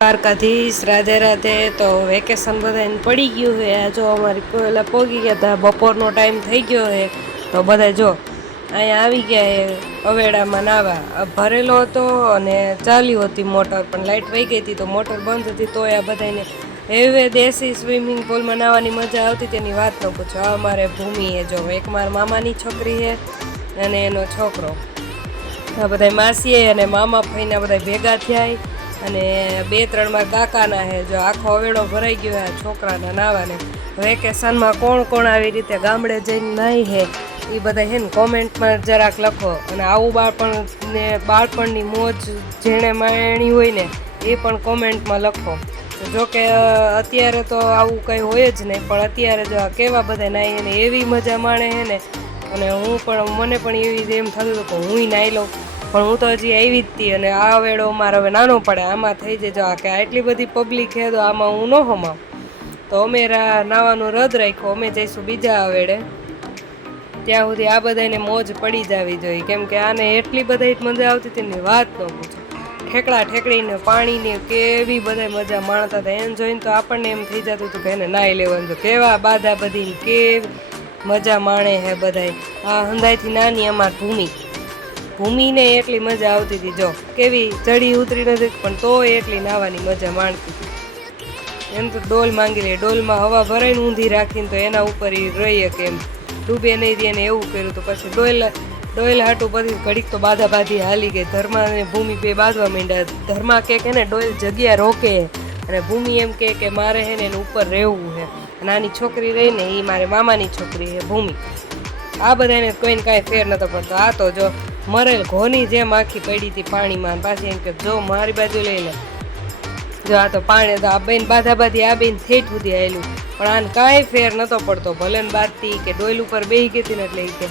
દ્વારકાધીશ રાધે રાધે. તો વેકેશન બધાને પડી ગયું છે. જો અમારી પહેલાં પહોંચી ગયા હતા, બપોરનો ટાઈમ થઈ ગયો છે. તો બધા જો અહીંયા આવી ગયા છે અવેડામાં નાવા. ભરેલો હતો અને ચાલ્યું હતી મોટર, પણ લાઇટ વહી ગઈ હતી તો મોટર બંધ હતી. તો આ બધાને એવે દેશી સ્વિમિંગ પુલમાં નાહવાની મજા આવતી તેની વાત ન પૂછો. આ અમારે ભૂમિ એ જો એક મારા મામાની છોકરી છે અને એનો છોકરો. આ બધા માસીએ અને મામા ફઈને બધા ભેગા થયા અને 2-3 મારા કાકાના હે. જો આખો અવેડો ભરાઈ ગયો હે છોકરાના નાવાને. વેકેશનમાં કોણ કોણ આવી રીતે ગામડે જઈને નાહી હે એ બધા હે ને કોમેન્ટમાં જરાક લખો. અને આવું બાળપણની મોજ જેણે માણી હોય ને એ પણ કોમેન્ટમાં લખો. જો કે અત્યારે તો આવું કંઈ હોય જ નહીં, પણ અત્યારે જો આ કેવા બધા નાહી ને એવી મજા માણે હે ને. અને મને પણ એવી એમ થતું હતું કે હું નાહી લઉં, પણ હું તો હજી આવી જ હતી. અને આ વેળો મારે હવે નાનો પડે, આમાં થઈ જાય કે આટલી બધી પબ્લિક છે તો આમાં હું ન હમાવ. તો અમે નાવાનું રદ રાખ્યું, અમે જઈશું બીજા વેળે. ત્યાં સુધી આ બધાને મોજ પડી જવી જોઈએ, કેમ કે આને એટલી બધી મજા આવતી હતી ને વાત ન પૂછો. ઠેકડા ઠેકડીને પાણીને કેવી બધા મજા માણતા હતા. એને જોઈને તો આપણને એમ થઈ જતું હતું કે એને નાહી લેવાનું. કેવા બાધા બધી કેવી મજા માણે હે બધાય. આ હંધાઈથી નાની અમાર ભૂમિને એટલી મજા આવતી હતી. જો કેવી ચડી ઉતરી નથી, પણ તોય એટલી નાહવાની મજા માણતી હતી. એમ તો ડોલ માંગી લે, ડોલમાં હવા ભરાઈને ઊંધી રાખીને તો એના ઉપર એ રહીએ કે એમ ડૂબે નહીં દે ને એવું કર્યું. તો પછી ડોયલ હાટું પછી ઘડીક તો બાધી હાલી ગઈ. ધર્મા અને ભૂમિ બે બાંધવા માંડ્યા. ધર્મા કે ને ડોયલ જગ્યા રોકે અને ભૂમિ એમ કે મારે હે ને એનું ઉપર રહેવું છે. નાની છોકરી રહી ને એ મારે મામાની છોકરી છે ભૂમિ. આ બધાને કોઈને કાંઈ ફેર નતો પડતો. આ તો જો મરેલ ઘોની જેમ આખી પડી હતી પાણીમાં. પાછી એમ કે જો મારી બાજુ લઈ લે. જો આ તો પાણી તો આ બેન બાધી આ બેન થેઠ સુધી આવેલું, પણ આને કાંઈ ફેર નતો પડતો. ભલે ને બાદતી કે ડોયલ ઉપર બેહી ગઈ હતી ને એટલે કે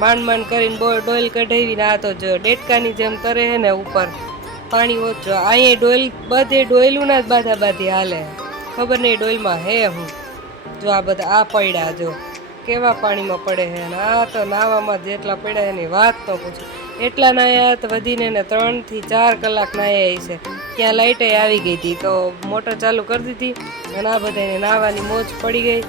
માંડ કરીને ડોયલ કઢાવીને આ તો જો ડેટકાની જેમ તરે હે ને ઉપર પાણી ઓછો. અહીંયા ડોયલ બધે ડોયલું ના જ બાધી હાલે. ખબર નહીં ડોયલમાં હે હું. જો આ બધા આ પડ્યા જો કેવા પાણીમાં પડે છે. અને આ તો નાવામાં જેટલા પડ્યા એની વાત ન પૂછો. એટલા નાયા તો વધીને ને 3 થી 4 કલાક નાયા છે. ત્યાં લાઇટે આવી ગઈ હતી તો મોટર ચાલુ કરી દીધી અને આ બધાને નાહવાની મોજ પડી ગઈ.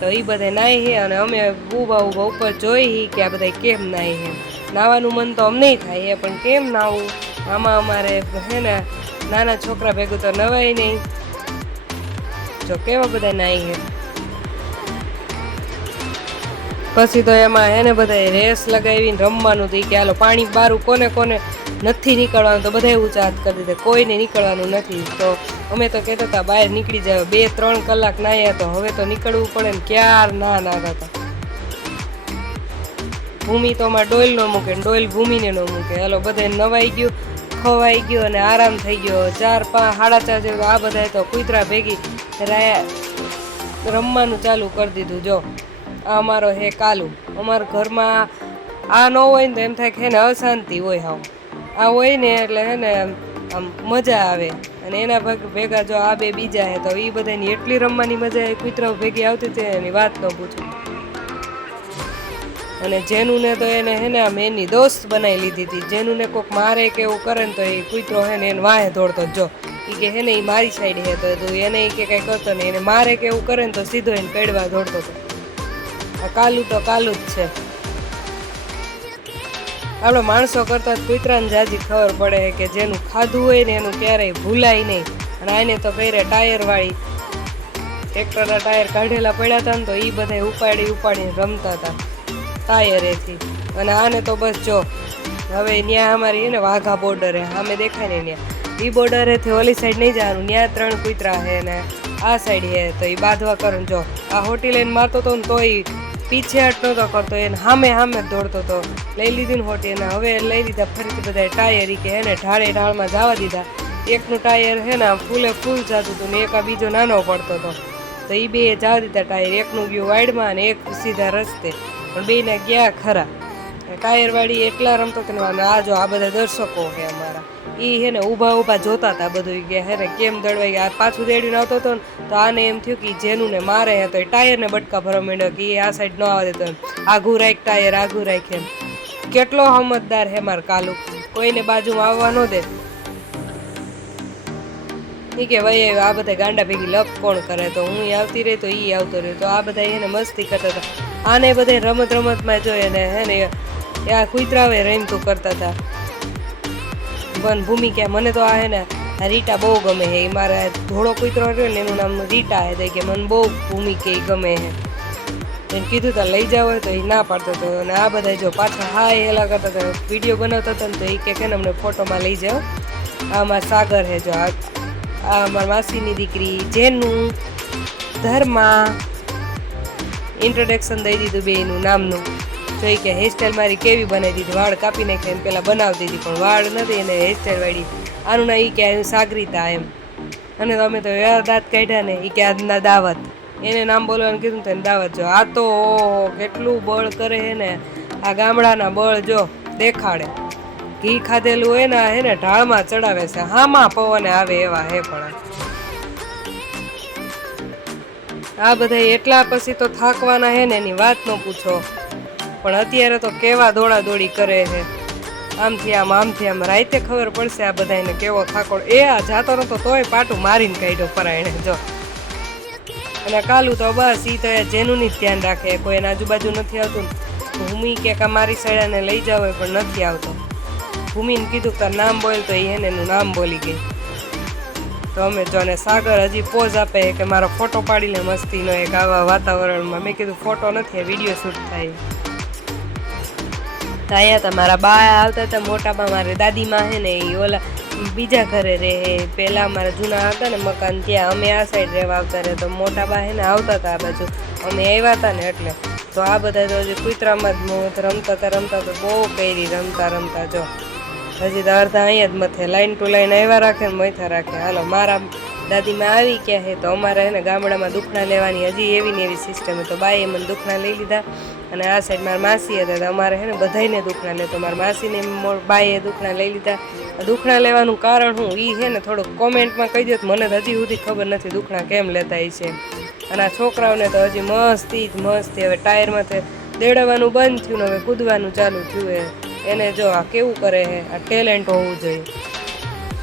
તો એ બધા નાહી છે અને અમે ઊભા ઉપર જોઈ કે આ બધા કેમ નાહી છે. નાહવાનું મન તો અમને થાય છે, પણ કેમ નાહવું? આમાં અમારે હે ને નાના છોકરા ભેગું તો નવાય નહીં. જો કેવા બધા નાહી છે. પછી તો એમાં એને બધા રેસ લગાવીને રમવાનું હતું કે હાલો પાણી બારું કોને નથી નીકળવાનું. તો બધા એવું ચાત કરી દીધા કોઈને નીકળવાનું નથી. તો અમે તો કહેતા હતા બહાર નીકળી જાવ. 2-3 કલાક નાહ્યા તો હવે તો નીકળવું પડે ને ક્યાર નાતા હતા. ભૂમિ તો અમારે ડોયલ ન મૂકે, ડોયલ ભૂમિને ન મૂકે. હાલો બધા નવાઈ ગયું, ખવાઈ ગયું અને આરામ થઈ ગયો. 4-5-4:30 જેવું આ બધા તો કૂતરા ભેગી રમવાનું ચાલુ કરી દીધું. જો આ અમારો હે કાલુ. અમારા ઘરમાં આ ન હોય ને તો એમ થાય કે હે ને અશાંતિ હોય. હાવ આ હોય ને એટલે હે ને આમ મજા આવે. અને એના ભેગા જો આ બે બીજા હે તો એ બધાની એટલી રમવાની મજા એ કૂતરાઓ ભેગી આવતી હતી એની વાત ન પૂછો. અને જેનુંને તો એને હે ને આમ એની દોસ્ત બનાવી લીધી હતી. જેનુંને કોઈક મારે કે એવું કરે ને તો એ કૂતરો હે ને એને વાહે દોડતો. જો એ કે હે ને એ મારી સાઈડ હે તો એને કે કંઈ કરતો નહીં. એને મારે કે એવું કરે ને તો સીધો એને કડવા દોડતો હતો. આ કાલુ તો કાલુ જ છે. આપણે માણસો કરતા કૂતરાને જાજી ખબર પડે કે જેનું ખાધું હોય ને એનું ક્યારેય ભૂલાય નહીં. અને આને તો પહેરે ટાયરવાળી ટ્રેક્ટરના ટાયર કાઢેલા પડ્યા હતા ને તો એ બધા ઉપાડીને રમતા હતા ટાયરેથી. અને આને તો બસ જો હવે ત્યાં અમારી ને વાઘા બોર્ડર હે સામે દેખાય ને ત્યાં એ બોર્ડરેથી ઓલી સાઈડ નહીં જવાનું. ત્યાં 3 કૂતરા હે ને આ સાઈડ હે તો એ બાંધવા કરે. જો આ હોટી લઈને મારતો હતો ને તોય પીછે હટ નતો કરતો, એને સામે દોડતો હતો. લઈ લીધી ને હોટી અને હવે લઈ લીધા ફરીથી બધા ટાયર કે હે ને ઢાળમાં જવા દીધા. એકનું ટાયર હે ને ફૂલે ફૂલ જતું હતું ને એક આ બીજો નાનો પડતો હતો. તો એ બે જવા દીધા ટાયર. એકનું ગયું વાઇડમાં અને એક સીધા રસ્તે, પણ બેને ગયા ખરા. ટાયરવાળી એટલા રમતો હતો ને. આ જો આ બધા દર્શકો કે અમારા એ હે ને ઊભા જોતા હતા બધું કે હે ને કેમ દળવાઈ ગયા. પાછું દેડીને આવતો હતો ને તો આને એમ થયું કે જેનું ને મારે હે તો એ ટાયરને બટકા ભરવા માંડ્યો કે એ આ સાઈડ ન આવે દેતો એમ. આઘું રાખ ટાયર આઘું રાખ એમ. કેટલો સમજદાર હે માર કાલુ, કોઈને બાજુમાં આવવા ન દે. એ કે ભાઈ આ બધા ગાંડા ભેગી લપ કોણ કરે, તો હું આવતી રહી તો એ આવતો રહ્યો, તો આ બધા એને મસ્તી કરતા હતા. આને બધા રમત રમતમાં જોઈએ ને હે ને આ કુતરાવે રમતું કરતા હતા. પણ ભૂમિ કે મને તો આ હે ને રીટા બહુ ગમે છે, એ મારા ધોળો કુતરો રહ્યો ને એનું નામ રીટા હે, કે મને બહુ ભૂમિ કે ગમે છે. એને કીધું તા લઈ જાવ હોય તો એ ના પાડતો હતો. અને આ બધા જો પાછા હા હેલા કરતા હતા, વિડીયો બનાવતા હતા ને તો એ કે અમને ફોટોમાં લઈ જાઓ. આ અમારા સાગર હે, જો આ અમારા માસીની દીકરી જેનું ધર્મા ઇન્ટ્રોડક્શન દઈ દીધું બેનું નામનું. તો કે હેરસ્ટાઈલ મારી કેવી બનાવી દીધી, વાળ કાપી નાખે એમ પહેલાં બનાવતી હતી પણ વાળ નથી એને હેરસ્ટાઈલ વાળી. આનું ના એ કે સાગરીતા એમ. અને તમે તો એવા દાંત કાઢ્યા ને એ કે આજના દાવત, એને નામ બોલવાનું કીધું તો દાવત. જો આ તો કેટલું બળ કરે હે ને, આ ગામડાના બળ જો દેખાડે. ઘી ખાધેલું હોય ને હે ને ઢાળમાં ચડાવે છે, હામાં પવને આવે એવા હે. પણ આ બધા એટલા પછી તો થાકવાના હે ને એની વાત ન પૂછો. પણ અત્યારે તો કેવા દોડા દોડી કરે છે, આમથી આમ આમથી આમ. રાતે ખબર પડશે આ બધાને કેવો થાકોડ. એ આ જાતો નતો તોય પાટું મારીને કાઢ્યો પરાયણે જો. અને કાલું તો બસ ઈ તો જેનું ની ધ્યાન રાખે, કોઈ એના આજુબાજુ નથી આવતું. ભૂમિ કે મારી સાઈડાને લઈ જાવ પણ નથી આવતો. ભૂમિને કીધું તાર નામ બોલ તો એને એનું નામ બોલી ગઈ. તો અમે જો ને સાગર હજી પોઝ આપે કે મારો ફોટો પાડી લે મસ્તીનો એક આવા વાતાવરણમાં. મેં કીધું ફોટો નથી, વિડીયો શૂટ થાય. તો અહીંયા તમારા બા આવતા હતા મોટામાં, મારે દાદીમાં હે ને એ ઓલા બીજા ઘરે રહે. પહેલાં અમારા જૂના હતા ને મકાન ત્યાં, અમે આ સાઈડ રહેવા આવતા રહે. તો મોટા બા હે ને આવતા હતા આ બાજુ, અમે આવ્યા હતા ને એટલે. તો આ બધા તો હજી કુતરામાં જ રમતા હતા બહુ કરી રમતા જો. હજી તો અડધા અહીંયા જ મથે લાઈન ટુ લાઈન આવ્યા રાખે ને મથા રાખે. હાલો મારા દાદીમાં આવી ગયા હે, તો અમારે હે ને ગામડામાં દુખણા લેવાની હજી એવી ને એવી સિસ્ટમ. તો બાઈએ મને દુખણા લઈ લીધા. અને આ સાઈડ મારા માસી હતા, તો અમારે હે ને બધાને દુખણા લે. તો મારા માસીને બાઈએ દુખણા લઈ લીધા. દુખણા લેવાનું કારણ હું એ છે ને થોડુંક કોમેન્ટમાં કહી દો. મને તો હજી સુધી ખબર નથી દુખણા કેમ લેતા છે. અને આ છોકરાઓને તો હજી મસ્તી જ મસ્તી. હવે ટાયરમાંથી દેડવાનું બંધ થયું ને હવે કૂદવાનું ચાલુ થયું. એને જો આ કેવું કરે છે, આ ટેલેન્ટ હોવું જોઈએ.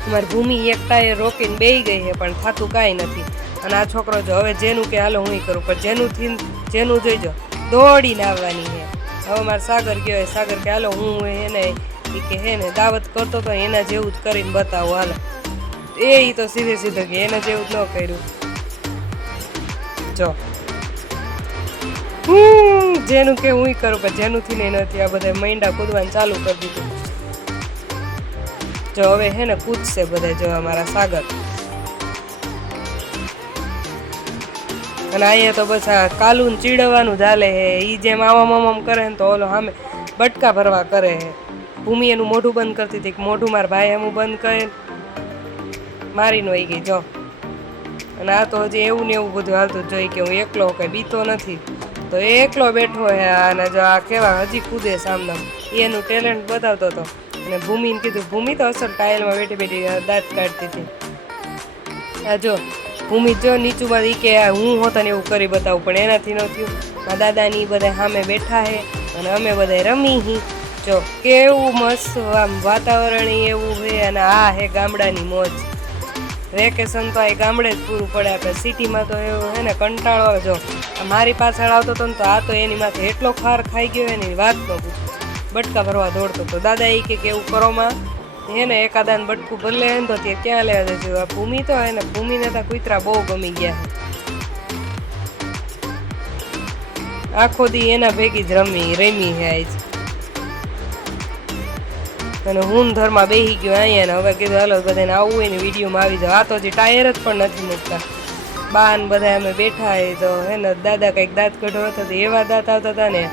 અમારી ભૂમિ એક ટાયર રોકીને બેહી ગઈ છે પણ થતું કાંઈ નથી. અને આ છોકરો જો હવે જેનું કે હાલો હું કરું, પણ જેનું જોઈજો દોડીને આવવાની છે. હવે મારે સાગર કહેવાય, સાગર કે હાલો હું એને કે હે ને દાવત કરતો તો એના જેવું જ કરીને બતાવો હાલો. એ તો સીધે કે એના જેવું જ ન કર્યું. જો જેનું કે હું કરું પણ જેનુંથી નહીં નથી. આ બધા મૈંડા કૂદવાનું ચાલુ કરી દીધું. જો હવે હે ને કૂદશે બધા જો અમારા સાગર. અને અહીંયા તો બસ આ કાલું ચીડવાનું ચાલે હે. ઈ જેમ આમ કરે ને તો ઓલો સામે બટકા ભરવા કરે હે. ભૂમિ એનું મોઢું બંધ કરતી હતી, મોઢું મારા ભાઈ એમ બંધ કરે મારીને વહી ગઈ જો. અને આ તો હજી એવું ને એવું બધું હાલતું જોઈ કે હું એકલો કઈ બીતો નથી. તો એ એકલો બેઠો હે. અને જો આ કેવા હજી કૂદે સામના, એનું ટેલેન્ટ બતાવતો હતો. અને ભૂમિને કીધું, ભૂમિ તો અસલ ટાયલમાં બેઠી બેઠી દાંત કાઢતી હતી. આ જો ભૂમિ જો નીચું કે હું હોતા ને એવું કરી બતાવું પણ એનાથી ન થયું. મારા દાદાની બધા સામે બેઠા હે અને અમે બધા રમી હી. જો કેવું મસ્ત આમ વાતાવરણ એવું છે. અને આ હે ગામડાની મોજ. વેકેશન તો આ ગામડે જ પૂરું પડે. આપણે સિટીમાં તો એવું હે ને કંટાળો. જો મારી પાછળ આવતો હતો ને તો આ તો એની માથે એટલો ખાર ખાઈ ગયો એની વાત ન પૂછો. બટકા ભરવા દોડતો હતો. દાદા એ કે એવું કરોમાં હે ને એકાદાને બટકું ભરલે હે ને તો તે ક્યાં લેવા દેજો. આ ભૂમિ તો હે ને ભૂમિને તો કુતરા બહુ ગમી ગયા. આખો દી એના ભેગી જ રમી હે આજ. અને હું ધરમાં બેસી ગયો અહીંયા ને હવે કીધું હાલો બધાને આવવું હોય ને વિડીયોમાં આવી જાવ. આ તો હજી ટાયર જ પણ નથી મૂકતા. બાન બધા અમે બેઠા હે તો હે ને દાદા કંઈક દાંત કઢવા હતા એવા દાંત આવતા હતા ને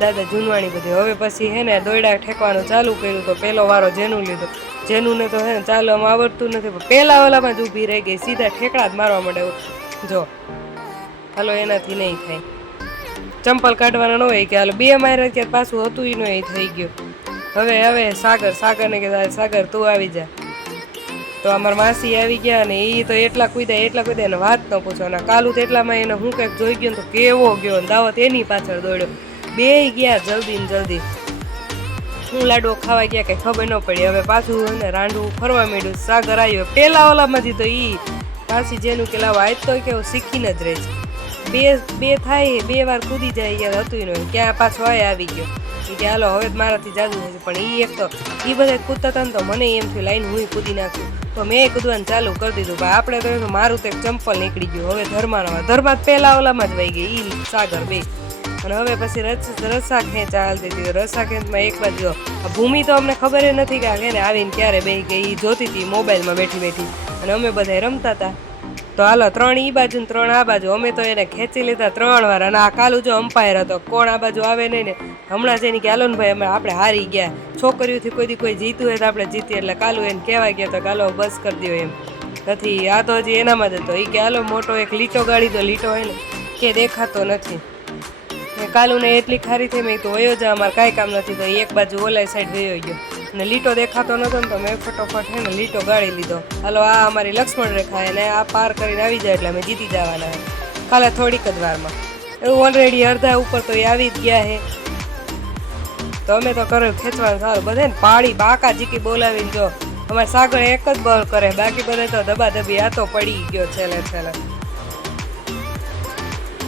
દાદા જૂનવાણી બધી. હવે પછી હે ને દોયડા ઠેકવાનું ચાલુ કર્યું તો પહેલો વારો જેનું લીધો. જેનું ને તો હે ને ચાલવામાં આવડતું નથી પણ પહેલા ઓલામાં જ ઊભી રહી ગઈ. સીધા ઠેકડા જ મારવા માંડે. જો હાલો એનાથી નહીં થાય. ચંપલ કાઢવાના ન હોય કે હાલો બે માર્યા કે પાછું હતું એ ન એ થઈ ગયું. હવે સાગરને કીધા સાગર તું આવી જા. તો અમારા માસી આવી ગયા ને એ તો એટલા કૂદ્યા એને વાત ન પૂછો. અને કાલું તો એટલામાં એને હું કંઈક જોઈ ગયો તો કેવો ગયો દાવત એની પાછળ દોડ્યો. બે ગયા જલ્દી ને જલ્દી. હું લાડવો ખાવા ગયા કંઈ ખબર ન પડી. હવે પાછું એને રાંડવું ફરવા માંડ્યું. સાગર આવ્યો પેલા ઓલામાંથી તો પાછી જેનું કે લાવો આજ તો કેવું શીખીને જ રહે છે. બે થાય 2 વાર કૂદી જાય યાર હતું ને ક્યાં પાછો આવી ગયો કે હાલો હવે મારાથી જાદુ થશે. પણ એક તો બધા કૂદતા હતા ને તો મને એમ થયું લાઈન હું કૂદી નાખું તો મેં કૂદવાનું ચાલુ કરી દીધું. ભાઈ આપણે તો મારું તો એક ચંપલ નીકળી ગયું. હવે ધર્મા પહેલા ઓલામાં જ વહી ગઈ સાગર 2. અને હવે પછી રસ્સા ખેંચ ચાલતી હતી. રસ્સા ખેંચમાં એક બાજુ ભૂમિ તો અમને ખબર નથી કે એને આવીને ક્યારે બેસી ગઈ. જોતી હતી મોબાઈલમાં બેઠી અને અમે બધા રમતા હતા. તો હાલો 3 ઈ બાજુ ને 3 આ બાજુ. અમે તો એને ખેંચી લીધા 3 વાર. અને આ કાલુ જો અમ્પાયર હતો. કોણ આ બાજુ આવે નહીં ને હમણાં જ એની કે હાલો ને ભાઈ આપણે હારી ગયા. છોકરીઓથી કોઈ જીતું હોય તો આપણે જીતીએ. એટલે કાલુ એને કહેવાય ગયા તો કાલો બસ કરી દો એમ નથી. આ તો હજી એનામાં જ હતો. એ કે હાલો મોટો એક લીટો ગાડી દો. લીટો હોય ને કે દેખાતો નથી. કાલુને એટલી ખારી થઈ મેં તો વયો જા અમારે કાંઈ કામ નથી. તો એક બાજુ ઓલા સાઈડ વયો ગયો અને લીટો દેખાતો નતો ને તો મેં ફટોફટ હે ને લીટો ગાળી લીધો. હાલો આ અમારી લક્ષ્મણ રેખા અને આ પાર કરીને આવી જાય એટલે અમે જીતી જવાના હે કાલે થોડીક જ વારમાં. એવું ઓલરેડી અડધા ઉપર તો એ આવી જ ગયા હે. તો અમે તો કર્યું ખેંચવાનું સારું. બધાને પાડી બાકા જીકી બોલાવીને જો અમારે સાગર એક જ બોલ કરે. બાકી બધા તો દબાદબી આ તો પડી ગયો છેલ્લે.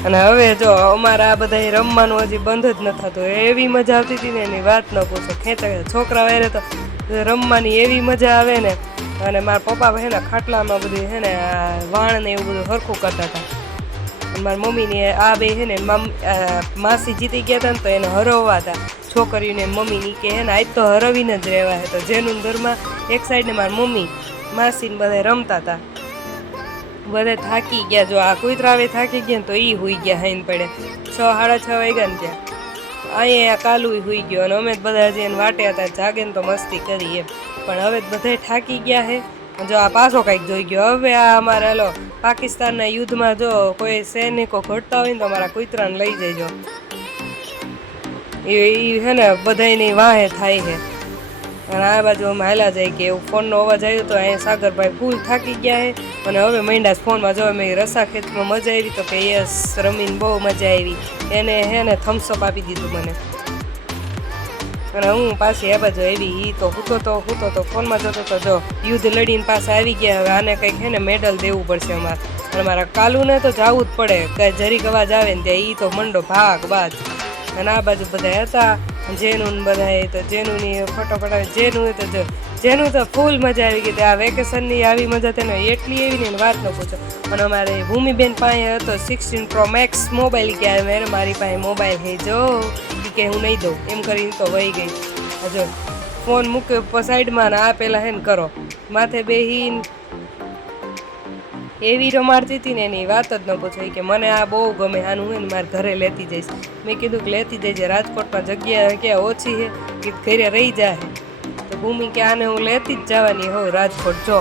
અને હવે જો અમારા આ બધા રમવાનું હજી બંધ જ ન થતું. એવી મજા આવતી હતી ને એની વાત ન પૂછો. ખેંચા છોકરા વારે તો રમવાની એવી મજા આવે ને. અને મારા પપ્પા હે ને ખાટલામાં બધું હે ને વાણ ને એવું બધું હરખું કરતા હતા. મારા મમ્મીની આ બે હે ને માસી જીતી ગયા હતા ને તો એને હરવવા હતા છોકરીઓને. મમ્મીની કે હે ને આજ તો હરવીને જ રહેવા હે. તો જેનું ઘરમાં એક સાઈડ ને મારી મમ્મી માસીને બધા રમતા હતા. બધા થાકી ગયા. જો આ કુતરાવે થાકી ગયા ને તો હુઈ ગયા. હાઈન પડે 6-6:30 વાગ્યા ને ત્યાં અહીંયા કાલુ હુઈ ગયો. અને અમે બધા હજી એને વાટે હતા જાગે ને તો મસ્તી કરી એમ. પણ હવે બધા થાકી ગયા હે. જો આ પાછો કંઈક જોઈ ગયો. હવે આ અમારે હાલો પાકિસ્તાનના યુદ્ધમાં જો કોઈ સૈનિકો ઘટતા હોય ને તો અમારા કુતરાને લઈ જઈજો. એ હે ને બધાની વાહે થાય છે. અને આ બાજુ અમે હાલા જાય કે એવું ફોનનો અવાજ આવ્યો તો અહીંયા સાગરભાઈ ફૂલ થાકી ગયા છે. અને હવે મહિના ફોનમાં જો મેં રસા ખેતમાં મજા આવી તો કે યસ રમીને બહુ મજા આવી. એને હે ને થમ્સઅપ આપી દીધું મને. અને હું પાછી આ બાજુ આવી. તો હૂતો તો ફોનમાં જોતો તો જો યુદ્ધ લડીને પાસે આવી ગયા. હવે આને કંઈક હે ને મેડલ દેવું પડશે અમારે. અને મારા કાલુને તો જવું જ પડે. કાંઈ જરીક અવાજ આવે ને ત્યાં તો મંડો ભાગ બાદ. અને આ બાજુ બધા હતા જેનું બધા. તો જેનુંની ફટોફટ જેનું તો ફૂલ મજા આવી ગઈ. આ વેકેશનની આવી મજા તેને એટલી એવી ને વાત ન પૂછો. અને અમારે ભૂમિબેન પાસે હતો 16 Pro Max મોબાઈલ. કે મેરે મારી પાસે મોબાઈલ હે જો કે હું નહીં દઉં એમ કરીને તો વહી ગઈ. જો ફોન મૂક્યો સાઈડમાં ને આ પહેલાં હે ને કરો માથે બેહીને એવી રમાડતી હતી ને એની વાત જ ન પૂછો. કે મને આ બહુ ગમે. આનું હોય ને મારે ઘરે લેતી જઈશ. મેં કીધું કે લેતી જઈજે. રાજકોટમાં જગ્યા ક્યાં ઓછી છે કે ઘરે રહી જાય. તો ભૂમિ કે આને હું લેતી જ જવાની હોઉં રાજકોટ. જો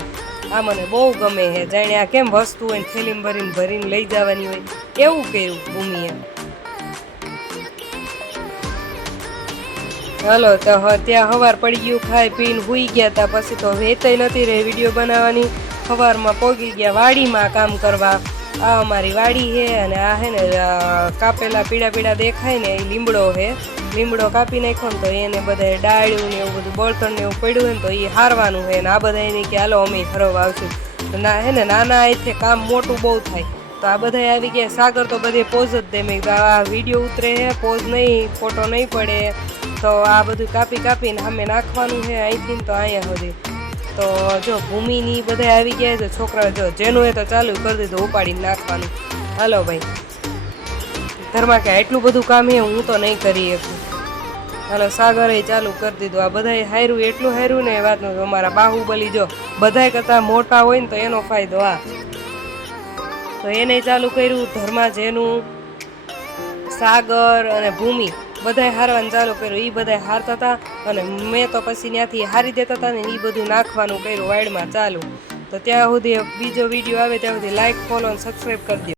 આ મને બહુ ગમે છે. જાણે આ કેમ વસ્તુ હોય ને થેલીમાં ભરીને લઈ જવાની હોય એવું કર્યું ભૂમિએ. હાલો તો ત્યાં સવાર પડી ગયું. ખાઈ પીને હુઈ ગયા હતા. પછી તો વેતાઈ નથી રહી વિડીયો બનાવવાની. સવારમાં પહોંચી ગયા વાડીમાં કામ કરવા. આ અમારી વાડી છે. અને આ હે ને કાપેલા પીળા દેખાય ને એ લીમડો છે. લીમડો કાપી નાખ્યો ને તો એને બધા ડાળ્યું ને એવું બધું બળતણ ને એવું પડ્યું હોય ને તો એ હારવાનું છે. ને આ બધા એને કે હાલો અમે હરવા આવશું. હે ને નાના અહીંથી કામ મોટું બહુ થાય. તો આ બધા આવી ગયા. સાગર તો બધે પોઝ જ દે. મેં આ વિડીયો ઉતરે છે પોઝ નહીં ફોટો નહીં પડે. તો આ બધું કાપીને સામે નાખવાનું છે અહીંથી તો અહીંયા સુધી. તો જો ભૂમિની બધા આવી ગયા. જો છોકરા જો જેનું એ તો ચાલુ કરી દીધું ઉપાડીને નાખવાનું. હાલો ભાઈ ઘરમાં કે એટલું બધું કામ છે હું તો નહીં કરી શકું. હાલો સાગરે ચાલુ કરી દીધું. આ બધાએ હાર્યું એટલું હાર્યું ને એ વાતનું. અમારા બાહુબલી જો બધાય કરતાં મોટા હોય ને તો એનો ફાયદો આ. તો એને ચાલુ કર્યું. ધર્મા જેનું સાગર અને ભૂમિ બધાએ હારવાનું ચાલુ કર્યું. એ બધા હારતા હતા અને મેં તો પછી ત્યાંથી હારી દેતા હતા ને એ બધું નાખવાનું કર્યું વાડમાં ચાલુ. તો ત્યાં સુધી બીજો વિડીયો આવે ત્યાં સુધી લાઈક ફોલો અને સબસ્ક્રાઈબ કરી દો.